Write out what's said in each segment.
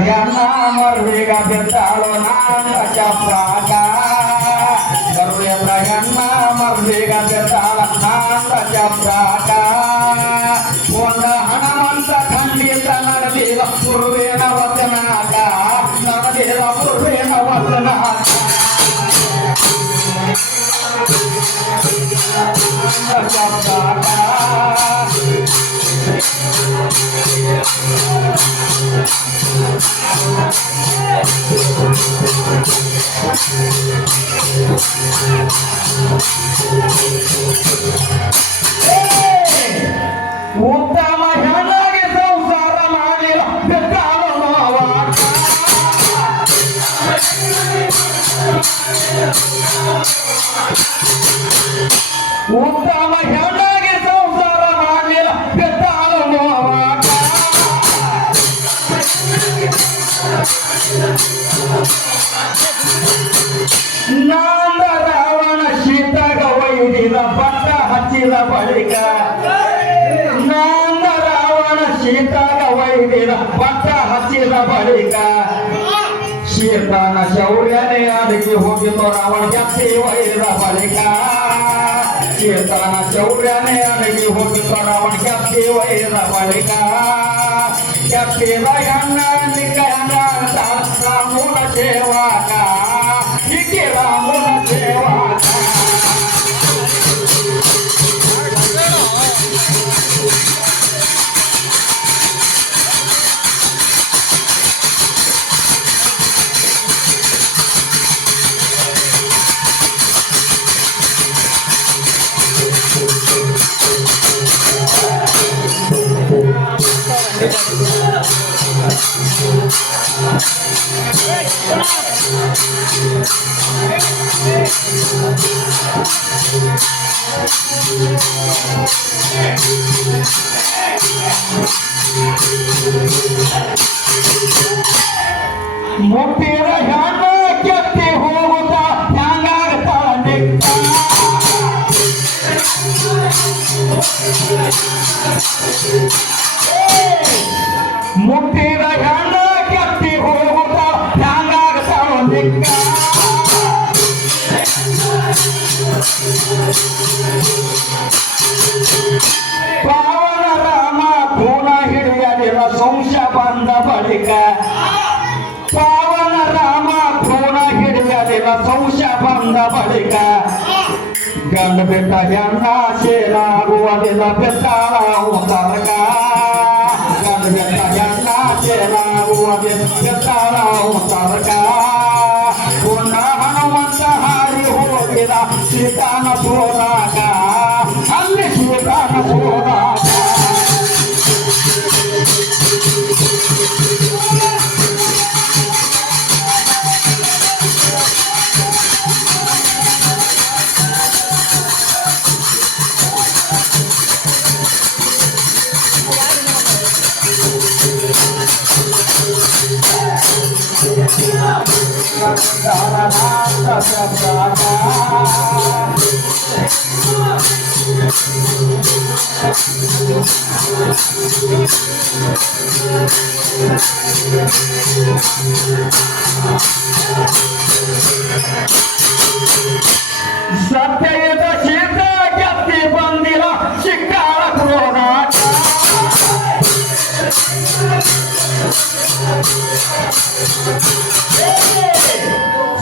ಹೆಣ್ಣ ಮರುವಿಗ ಬಿದ್ದಾಳು ನಾಂದ ಚಪ್ರಾಕ ಗರುಡೆದ್ರ ಹೆಣ್ಣ ಮರುವಿಗ ಬಿದ್ದಾಳ ನಾಂದ ಚಪ್ರಾಕ ಒಂದ ಹಣವಂತ ಖಂಡಿತ ನಡೆದಿಲ್ಲ ಪುರುವೇನ ವಚನಾಕ ನಡೆದಿಲ್ಲ ಪುರುವೇನ ವಚನಾಕ ಚಪ್ರಾಕ ಉತ್ತಮ ಹೆಣ್ಣಾಗಿ ಸಂಸಾರ ಮಾಡಿಲ್ಲ ಬೆದ್ದಾಳು ನೋವಾಕ ಉತ್ತಮ ಹೆಣ್ಣಾಗಿ ಸಂಸಾರ ಮಾಡಲಿಲ್ಲ ಬೆದ್ದಾಳು ನೋವಾಕ ನಾಂದ ರಾವಣ ಶೀತಗ ಒಯ್ದಿದ ಬಟ್ಟ ಹಚ್ಚಿದ ಬಳಿಕ ನಾಂದ ರಾವಣ ಶೀತಗ ಒಯ್ದಿದ ಬಟ್ಟ ಹಚ್ಚಿದ ಬಳಿಕ ಶೀತನ ಶೌರ್ಯನೇ ಅದಕ್ಕೆ ಹೋಗಿತು ರಾವಣ ಎತ್ತಿ ಒಯ್ದ ಬಳಿಕ ಶೀತನ ಶೌರ್ಯನೇ ಅದಕ್ಕೆ ಹೋಗಿತು ರಾವಣ ಎತ್ತಿ ಒಯ್ದ ಬಳಿಕ ಎತ್ತಿದ ಹೆಣ್ಣ ನಿಕ್ಕ ರಾಮುನ ಸೇವಾಕ ಇಕೆ ರಾಮುನ ಸೇವಾಕ ಮುಟ್ಟಿದ ಹೆಣ್ಣ ಕೆತ್ತಿ ಹೋಗುತ್ತಾ ಹ್ಯಾಂಗಾಗ್ತಾಳ ನಿಕ್ಕ ಮುಟ್ಟಿದ ಹೆಣ್ಣ ಕೆತ್ತಿ ಹೋಗುತ್ತಾ ಹ್ಯಾಂಗಾಗ್ತಾಳ ನಿಕ್ಕ ಪಾವನ ರಾಮ ಪೂನ ಹಿಡಿಯಲಿಲ್ಲ ಸಂಶಯ ಬಂದ ಬಳಿಕ ಪಾವನ ರಾಮ ಪೂನ ಹಿಡಿಯಲಿಲ್ಲ ಸಂಶಯ ಬಂದ ಬಳಿಕ ಗಂಡ ಬಿಟ್ಟ ಹೆಣ್ಣ ಸೇನಾಗುವುದಿಲ್ಲ ಬೆತ್ತಾಳ ಉತ್ತರಕ ಗಂಡ ಬಿಟ್ಟ ಹೆಣ್ಣ ಸೇನಾಗುವುದಿಲ್ಲ ಬೆತ್ತಾಳ ಉತ್ತರಕ ಪುಣ್ಣ ಹನುಮಂತ ಹಾರಿ ಹೋಗಿದ ಸೀತಾನ ಸೋದಾಕ ಅಲ್ಲಿ ಸೀತಾನ ಸೋದಾಕ ಸತ್ಯಯುತ ಶೀತ ಕೆತ್ತಿ ಬಂದಿಲ್ಲ ಚಿಕ್ಕಾಳ ಕ್ರೋಧಾಟ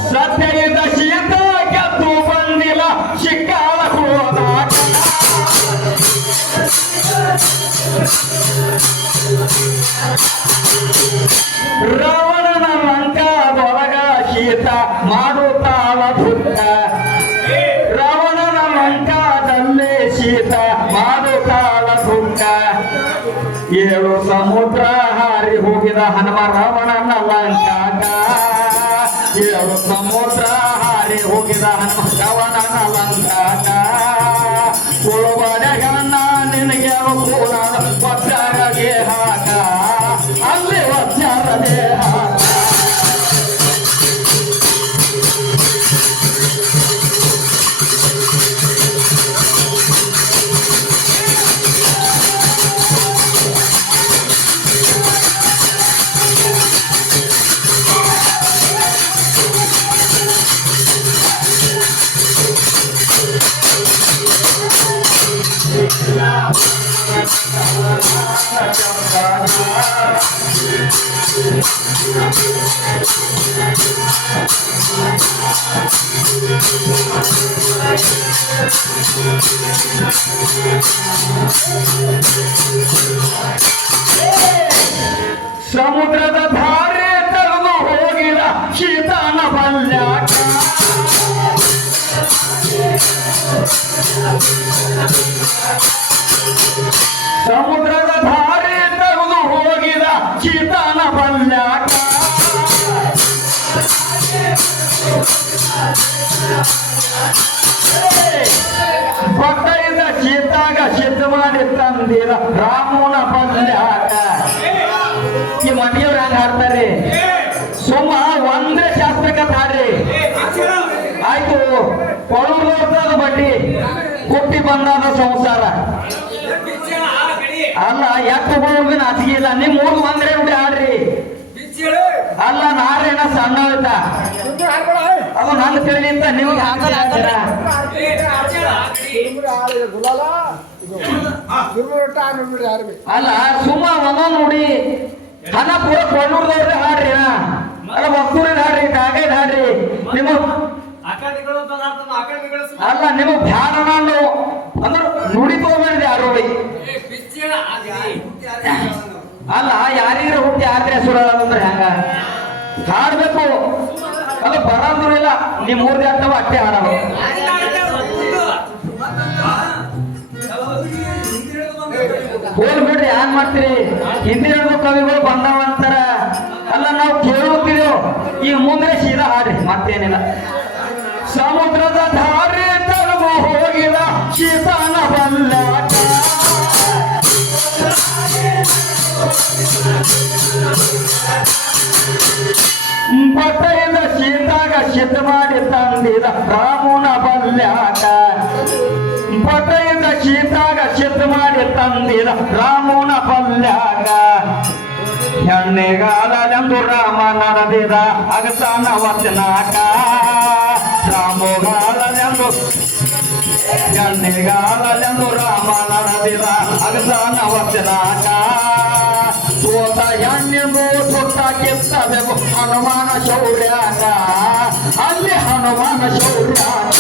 ಸತ್ಯಯುತ ಶೀತ ಕೆತ್ತು ಬಂದಿಲ್ಲ ಚಿಕ್ಕಾಳ ಕ್ರೋಧಾಟ ರಾವಣನ ಲಂಕಾದೊಳಗ ಶೀತ ಮಾಡುತ್ತಾಳ ದುಃಖ ರಾವಣನ ಲಂಕಾದಲ್ಲೇ ಶೀತ ಮಾಡುತ್ತಾಳ ದುಃಖ ಏಳು ಸಮುದ್ರ ಹಾರಿ ಹೋಗಿದ ಹನುಮ ರಾವಣನ ಲಂಕಾಗ ಏಳು ಸಮುದ್ರ ಹಾರಿ ಹೋಗಿದ ಹನುಮ ರಾವಣನ ಲಂಕಾಗ ಉಳುವಡ ಹೆಣ್ಣ ನಿನಗೆ ಕೂಡ ವಜ್ರಗೆ ಹಾಕ ಅಲ್ಲಿ ವಜ್ರಗೆ ಹಾಕ ಸಮುದ್ರದ ಧಾರೆ ತಗದು ಹೋಗಿದ ಶೀತನ ಬಲ್ಯಾಕ ಸಮುದ್ರದ ಧಾರೆ ತಗದು ಹೋಗಿದ ಶೀತನ ಬಲ್ಯಾಕ ಬಟ್ಟೆಯಿಂದ ಶೀತಾಗ ಸಿದ್ಧ ಮಾಡಿ ತಂದಿರ ರಾಮನ ಬಲ್ಯಾಕ ಈ ಮನೆಯವ್ರು ಹಂಗ ಹಾಡ್ತಾರೆ ಸುಮ್ಮ ಒಂದೇ ಶಾಸ್ತ್ರಕ್ಕೆ ಹಾಡ್ರಿ ಆಯ್ತು ಕೊಳೂರ್ದವ್ರದ ಬಡ್ಡಿ ಹುಟ್ಟಿ ಬಂದಾದ ಸಂಸಾರ ಅಲ್ಲ ಎತ್ತು ಹುಡುಗ ನಾಚಿಗೆ ಇಲ್ಲ ನಿಮ್ ಮೂರು ಮಂದ್ರೆ ನೋಡಿ ಹಾಡ್ರಿ ಅಲ್ಲ ನಾರೇನ ಸಣ್ಣ ಆಯ್ತಾ ಅದು ನಂಗೆ ತಿಳಿ ಅಂತ ನೀವು ಅಲ್ಲ ಸುಮ್ಮ ಒಂದೊಂದು ನೋಡಿ ಹಣ ಪೂರ ಕೊಂಡೂರ್ದವ್ರೆ ಹಾಡ್ರಿ ಅಲ್ಲ ಮಕ್ಕೂರಿಗೆ ಹಾಡ್ರಿ ಕಾಗೈದ್ ಹಾಡ್ರಿ ನಿಮ್ಮ ಅಲ್ಲ ನಿಮಗ್ ಬ್ಯಾಡ ನಾನು ಅಂದ್ರೆ ನುಡಿ ತಗೊಂಡಿದ್ದೆ ಯಾರು ಅಲ್ಲ ಯಾರಿಗಾರ ಹುಟ್ಟಿ ಆದ್ರೆ ಸುರಲ್ಲ ಹೆಂಗ ಹಾಡ್ಬೇಕು ಅಲ್ಲ ಬರಂದ್ರು ಇಲ್ಲ ನಿಮ್ ಮೂರ್ಗೆ ಆಗ್ತಾವ ಅಟ್ಟೆ ಹಾಡವ ಹೋಲ್ ಬಿಡ್ರಿ ಏನ್ ಮಾಡ್ತೀರಿ ಹಿಂದಿ ಕವಿಗಳು ಬಂದಾವ ಅಂತಾರ ಅಲ್ಲ ನಾವು ಕೇಳುತ್ತೀವಿ ಈಗ ಮುಂದೆ ಸೀದಾ ಹಾಡ್ರಿ ಮತ್ತೇನಿಲ್ಲ ಸಮುದ್ರದ ಧಾರೆ ತರಗು ಹೋಗಿದ ಶೀತನ ಬಲ್ಯಾಕ ಬಟ್ಟೆಯಿಂದ ಶೀತಾಗ ಸಿದ್ಧ ಮಾಡಿ ತಂದಿದ ರಾಮನ ಬಲ್ಯಾಕ ಬಟ್ಟೆಯಿಂದ ಶೀತಾಗ ಸಿದ್ಧ ಮಾಡಿ ತಂದಿದ ರಾಮನ ಬಲ್ಯಾಕ ಹೆಣ್ಣಿಗಾಲೆಂದು ರಾಮ ನಡೆದಿದ ಅಗಸನ ವಚನಾಕ ರಾಮಗಾಲೆಂದು ಹೆಣ್ಣಿಗಾಲೆಂದು ರಾಮ ನಡೆದಿದ ಅಗಸನ ವಚನಾಕ ಸೋತ ಹೆಣ್ಣೆಂದು ಸುತ್ತ ಕಿತ್ತಬೇಕು ಹನುಮಾನ ಶೌರ್ಯಾಕ ಅಲ್ಲಿ ಹನುಮಾನ ಶೌರ್ಯಾಕ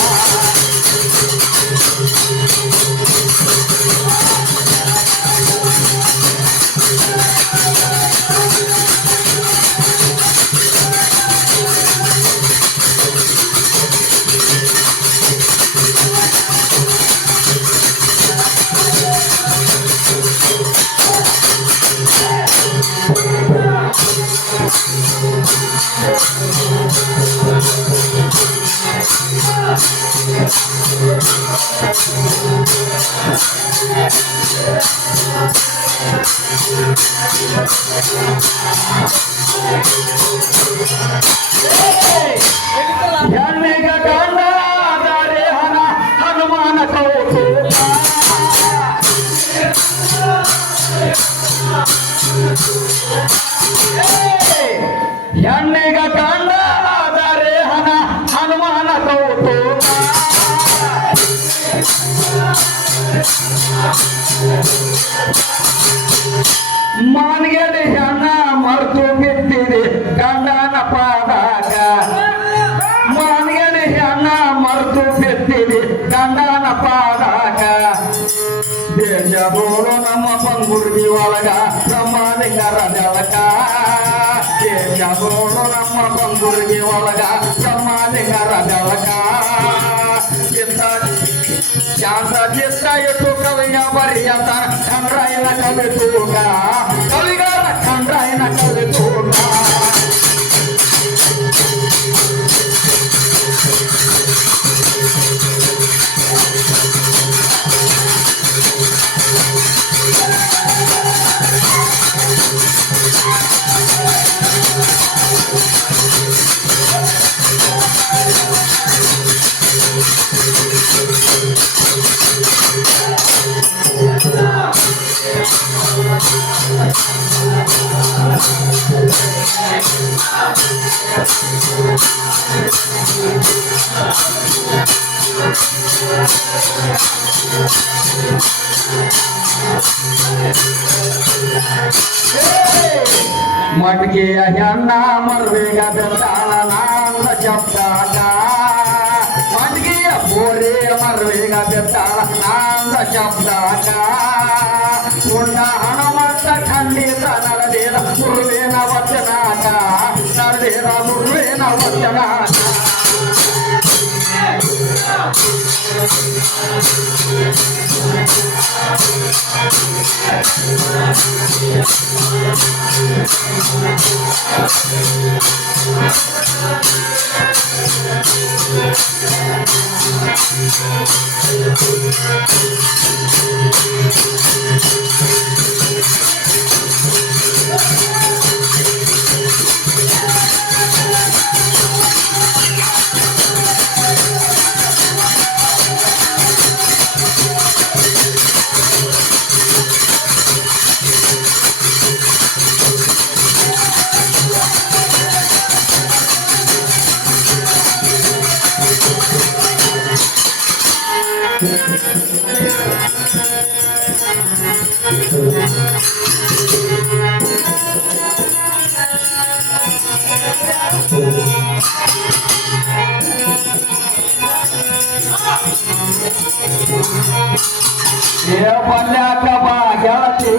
ಹೆಣ್ಣಿಗ ಗಂಡ ಆದರೆ ಹಣ ಹನುಮಾನ ಕೌತುಕ ಹೆಣ್ಣಿಗ ಗಂಡ ಆದರೆ ಹಣ ಹನುಮಾನ ಕೌತುಕ ಮಾನ್ಗೆಡೆ ಹೆಣ್ಣ ಮರ್ತು ಬಿಟ್ಟಿದೆ ಗಂಡನ ಪಾದಾಗ ಮಾನ್ಗೆಡೆ ಹೆಣ್ಣ ಮರ್ತು ಬಿಟ್ಟಿದೆ ಗಂಡನ ಪಾದಾಗ ದೇಶ ಬೋಳು ನಮ್ಮ ಪಂಗುರ್ಗಿ ಒಳಗ ಬ್ರಹ್ಮಲಿಂಗರ ಜಳಕ ದೇಶ ಬೋಳು ನಮ್ಮ ಪಂಗುರ್ಗಿ ಒಳಗ ಬ್ರಹ್ಮಲಿಂಗರ ಜಳಕ ಶಾಂತ ಚಿತ್ತ ಇಟ್ಟು ಕವಿಯ ಬರೆಯತ ಖಂಡ್ರಾಯನ ಕವಿತೂಕ ಕವಿಗಾರ ಖಂಡ್ರಾಯನ ಕವಿತೂಕ ಮಡ್ಗೆಯ ಹೆಣ್ಣ ಮರುವೆಗ ಬೆತ್ತಾಳ ನಾಂದ ಶಬ್ದಾಟ ಮಡ್ಗೆಯ ಬೋರೆ ಮರುವೆಗ ಬೆತ್ತಾಳ ನಾಂದ ಶಬ್ದಾಟ ಉಂಡ ಹಣಮಂತ ಖಂಡಿತ ನಡೆದೇದ ಮುರುವೇನ ವಚನಾಟ ನಡೆದೇದ ಮುರುವೇನ ವಚನಾಟ ಪಲ್ಯಾಕ ಬಾ ಗೆಳತಿ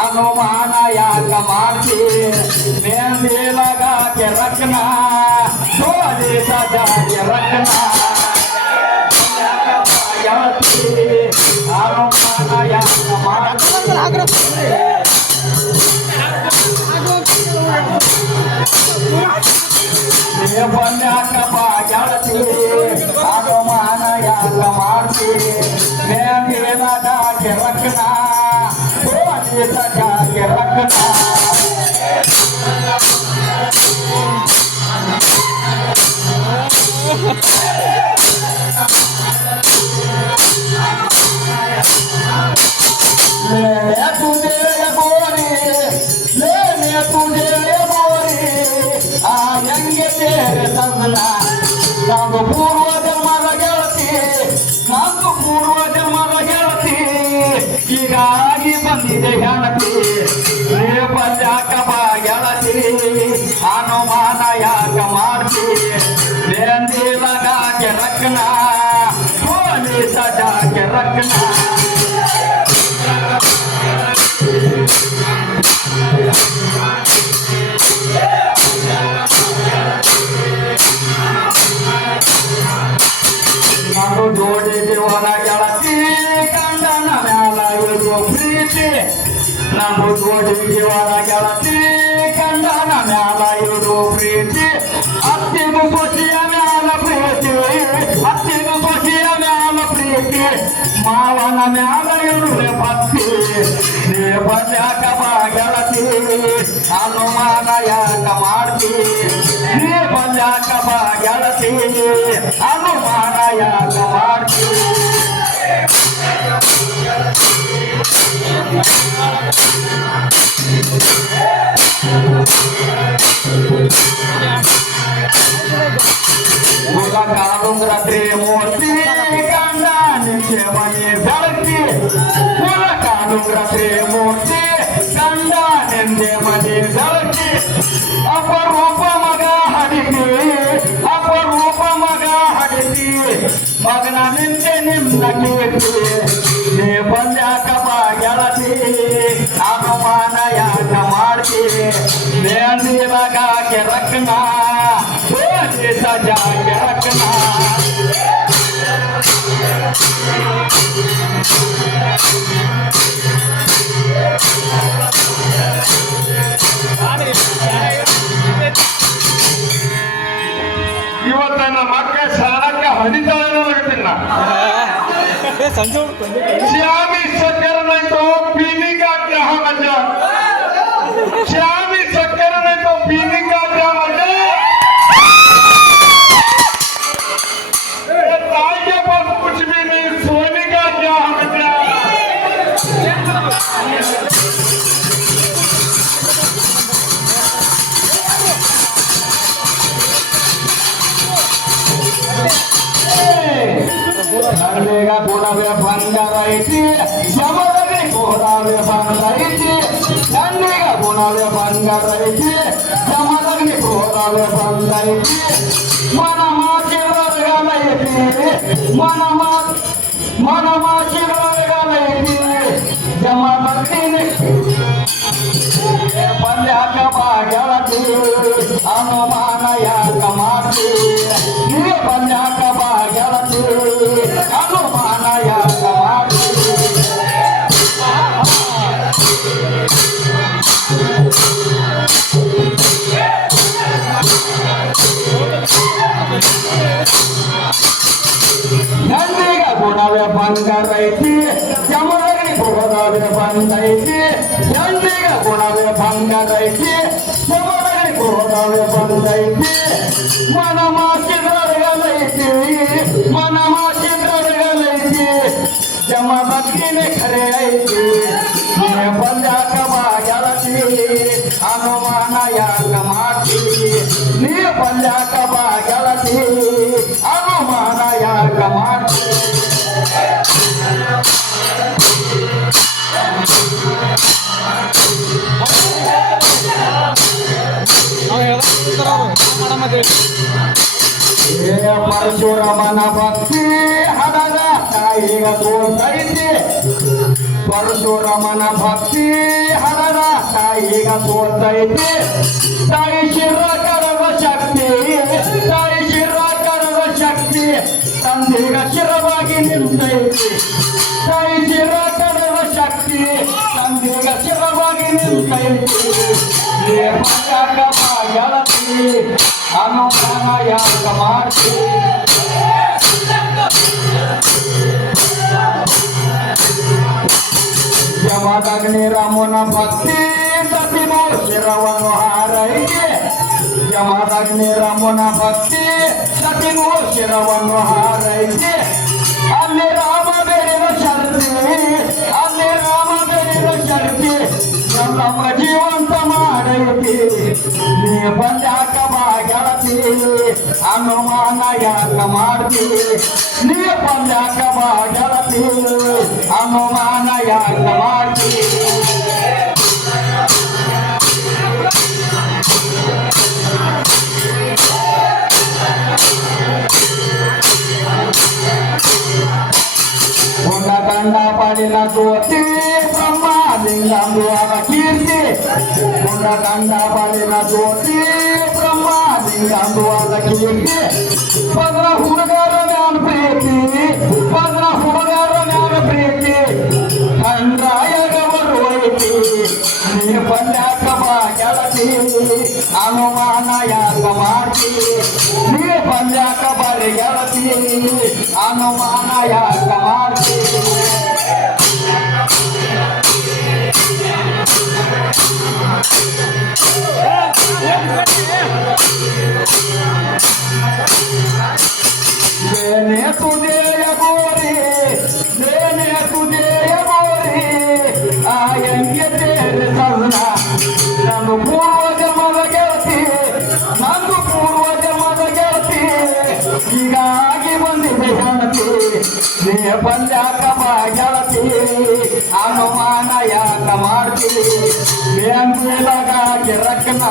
ಅನುಮಾನ ಯಾಕ ಮಾಡ್ತಿ ಮೇಂದಿಲಾಗ ಕೆರಕ್ನ ಸೋಲಿ ಸದಾ ಕೆರಕ್ನ ಗೆಳತಿ ಅನುಮಾನ ಯಾಕ ಮಾಡ್ತಿ ಪಲ್ಯಾಕ ಬಾ ಗೆಳತಿ ಅನುಮಾನ ಯಾಕ ಮಾಡ್ತಿ ಮೇಂದಿಲಾಗ ಕೆರಕ್ನ ಸೋಲಿ ಸದಾ ಕೆರಕ್ನ ನಾನು ಪೂರ್ವ ಜನ್ಮದ ಗೆಳತಿ ನಾನು ಪೂರ್ವ ಜನ್ಮದ ಗೆಳತಿ ಹೀಗಾಗಿ ಬಂದಿದೆ ಹೆಣತಿ ಪಲ್ಯಾಕ ಬಾ ಗೆಳತಿ ಅನುಮಾನ ಯಾಕ ಮಾಡ್ತಿ ಬೇಂದಿಲಾಗ ಕೆರಕ್ನ ಸೋಲಿ ಸದಾ ಕೆರಕ್ನ ನಾನು ಜೋಡಿ ಜೀವನ ಗೆಳತಿ ಗಂಡನ ಮ್ಯಾಲ ಇರುವ ಪ್ರೀತಿ ನಾನು ಜೋಡಿ ಜೀವನ ಗೆಳತಿ ಗಂಡನ ಮ್ಯಾಲ ಇರುವ ಪ್ರೀತಿ ಅತ್ತಿಗೂ ಸೊಸಿಯ ಮ್ಯಾಲ ಪ್ರೀತಿ ಅತ್ತಿಗೂ ಸೊಸಿಯ ಮ್ಯಾಲ ಪ್ರೀತಿ ಮಾವನ ಮ್ಯಾಲ ಇರುವೆ ಭಕ್ತಿ ನೀ ಪಲ್ಯಾಕ ಬಾ ಗೆಳತಿ ಅನುಮಾನ ಯಾಕ ಮಾಡ್ತಿ ನೀ ಪಲ್ಯಾಕ ಬಾ ಗೆಳತಿ ಅನುಮಾನ ಯಾಕ ಮಾಡ್ತಿ ಕಾಲುಂಗ್ರಾತ್ರಿ ಮೂರ್ತಿ ಗಂಡ ನಿಂತೆ ಮನೆ ಬೆಳಕಿ ಕಾಲುಂಗ್ರಾತ್ರಿ ಮೂರ್ತಿ ಗಂಡ ನಿಂದೆ ಮನೆ ಬೆಳಕಿ ಅಪರೂಪ ಮಗ ಹಡಿತಿ ಅಪರೂಪ ಮಗ ಹಡಿತಿ ಮಗನ ನಿಂದೆ ನಿನ್ನ ಕೀರ್ತಿ ನೀ ಪಲ್ಯಾಕ ಬಾ ಗೆಳತಿ ಅನುಮಾನ ಯಾಕ ಮಾಡ್ತಿ ಬೇಂದಿಲಾಗ ಕೆರಕ್ನ ಸೋಲಿ ಸದಾ ಕೆರಕ್ನ ಇವತ್ತ ನಮ್ಮ ಅಕ್ಕ ಸಾಲಕ್ಕೆ ಹೊಡಿತಾಳನ್ನ श्यामी शक्कर नहीं तो पीने का क्या मजा श्यामी शक्कर नहीं तो पीने का क्या मजा ताई के पास कुछ भी नहीं सोने का क्या मजा ನಂದಿಗ ಗುಣವೇ ಬಂಗಾರ ಐತಿ ಜಮದಗ್ನಿ ಕೋದಾವೆ ಬಂಗಾರ ಐತಿ ನಂದಿಗ ಗುಣವೇ ಬಂಗಾರ ಐತಿ ಜಮದಗ್ನಿ ಕೋದಾವೆ ಬಂಗಾರ ಐತಿ ಮನ ಮಾಚಿರಗಲ ಐತಿ ಮನ ಮಾಚಿರಗಲ ಐತಿ ಜಮದಗ್ನಿ ಪಲ್ಯಾಕ ಬಾಗ್ಯಾಳತಿ ಅನುಮಾನ ಯಾಕ ಮಾಡ್ತಿ ನೀ ಪಲ್ಯಾಕ ಬಾಗ್ಯಾಳತಿ ಅನುಮಾನ ಯಾಕ ಮಾಡ್ತಿ ನಂದಿಗ ಗುಣವೇ ಬಂಗಾರ ಐತಿ ಜಮದಗ್ನಿ ಕೋದಾವೆ ಬಂದೈತಿ ನಂದಿಗ ಗುಣವೇ ಬಂಗಾರ ಐತಿ ಜಮದಗ್ನಿ ಕೋದಾವೆ ಬಂದೈತಿ ಮನ ಮಾಚಿದ್ರಗಲೈತಿ ಮನ ಮಾಚಿದ್ರಗಲೈತಿ ಜಮದಗ್ನಿನೇ ಖರೆ ಐತಿ ಬಂದಾಕ ಬಾಗ್ಯಾಳತಿ ಅನುಮಾನ ಯಾಕ ಮಾಡ್ತಿ ನೀ ಬಂದಾಕ ಬಾಗ್ಯಾಳತಿ ಅನುಮಾನ ಯಾಕ ಮಾಡ್ತಿ ಪರಶುರಾಮನ ಭಕ್ತಿ ಹಡದ ತಾಯಿಗ ತೋರ್ತೈತಿ ಪರಶುರಾಮನ ಭಕ್ತಿ ಹಡದ ತಾಯಿಗ ತೋರ್ತೈತಿ ತಾಯಿ ಶಿರ ಕರವ ಶಕ್ತಿ ತಾಯಿ ಶಿರ ಕರವ ಶಕ್ತಿ ತಂದೆಗ ಶಿರವಾಗಿ ನಿಂತೈತಿ ತಾಯಿ ಶಿರ ಕರವ ಶಕ್ತಿ ತಂದೆಗ ಶಿರವಾಗಿ ನಿಂತೈತಿ ಯಾಕ ಬಾಗ್ಯಾಳತಿ ಅನುಮಾನ ಯಾಕ ಮಾಡ್ತಿ ಜಮದಗ್ನಿ ರಾಮನ ಭಕ್ತಿ ಸತಿಮೋ ಶಿರವನ್ನು ಹಾರೈಕೆ ಜಮದಗ್ನಿ ರಾಮನ ಭಕ್ತಿ ಸತಿಮೋ ಶಿರವನ್ನು ಹಾರೈಕೆ ಅಲ್ಲಿ ರಾಮ ಬೇರಿನ ಶಕ್ತಿ ಅಲ್ಲಿ ರಾಮ ಬೇರಿನ ಶಕ್ತಿ ನಮ್ಮ ಜೀವಂತ ಮಾಡೈತಿ ನೀ ಬಂದಾಕ ಬಾಗ್ಯಾಳತಿ ಅನುಮಾನ ಯಾಕ ಮಾಡ್ತಿ ನೀ ಬಂದಾಕ ಬಾಗ್ಯಾಳತಿ ಅನುಮಾನ ಯಾಕ ಮಾಡ್ತಿ ದಂಡ ಪಾಡಿನ ಜ್ಯೋತಿ ಬ್ರಹ್ಮಲಿಂಗಾಂಬುವಾಗ ಕೀರ್ತಿ ದಂಡ ಪಾಡಿನ ಜ್ಯೋತಿ ಬ್ರಹ್ಮಲಿಂಗಾಂಬುವಾಗ ಕೀರ್ತಿ ಪದ್ರ ಹುಡುಗರ ಜ್ಞಾನ ಪ್ರೀತಿ ಪದ್ರ ಹುಡುಗರ ಜ್ಞಾನ ಪ್ರೀತಿ ಕಂಡ್ರಾಯಗವರು ಐತಿ ನೀ ಬಂದಾಕ ಬಾಗ್ಯಾಳತಿ ಅನುಮಾನ ಯಾಕ ಮಾಡ್ತಿ ನೀ ಬಂದಾಕ ಬಾಗ್ಯಾಳತಿ ಅನುಮಾನ ಯಾಕ ಮಾಡ್ತಿ देने तुझे ये गोरी देने तुझे ये गोरी आएंगे तेरे सजना नंदु पूर्व जन्मದ ಗೆಳತಿ ನಂದು ಪೂರ್ವ ಜನ್ಮದ ಗೆಳತಿ ಹೀಗಾಗಿ ಬಂದಿದೆ ಹೆಣತಿ ನೀ ಬಂದಾಕ ಬಾಗ್ಯಾಳತಿ ಅನುಮಾನ ಯಾಕ ಮಾಡ್ತಿ बेंगलगा के रखना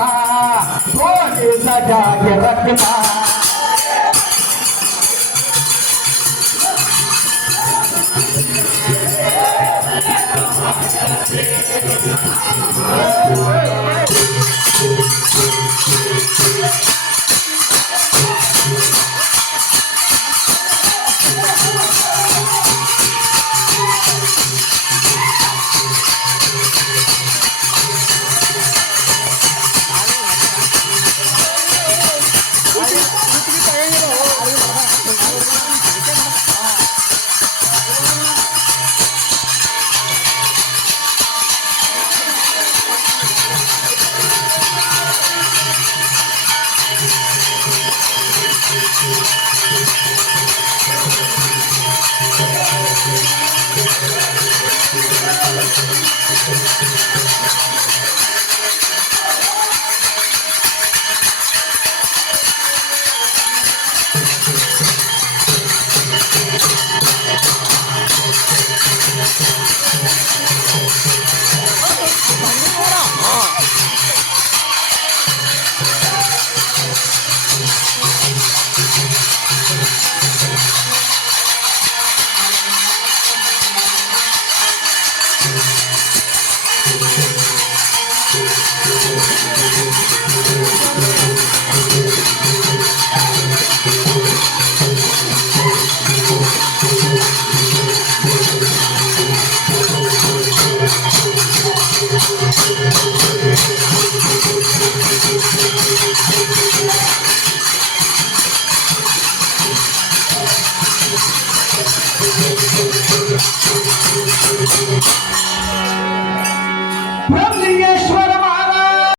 थोड़ी सजा के रखना Hey!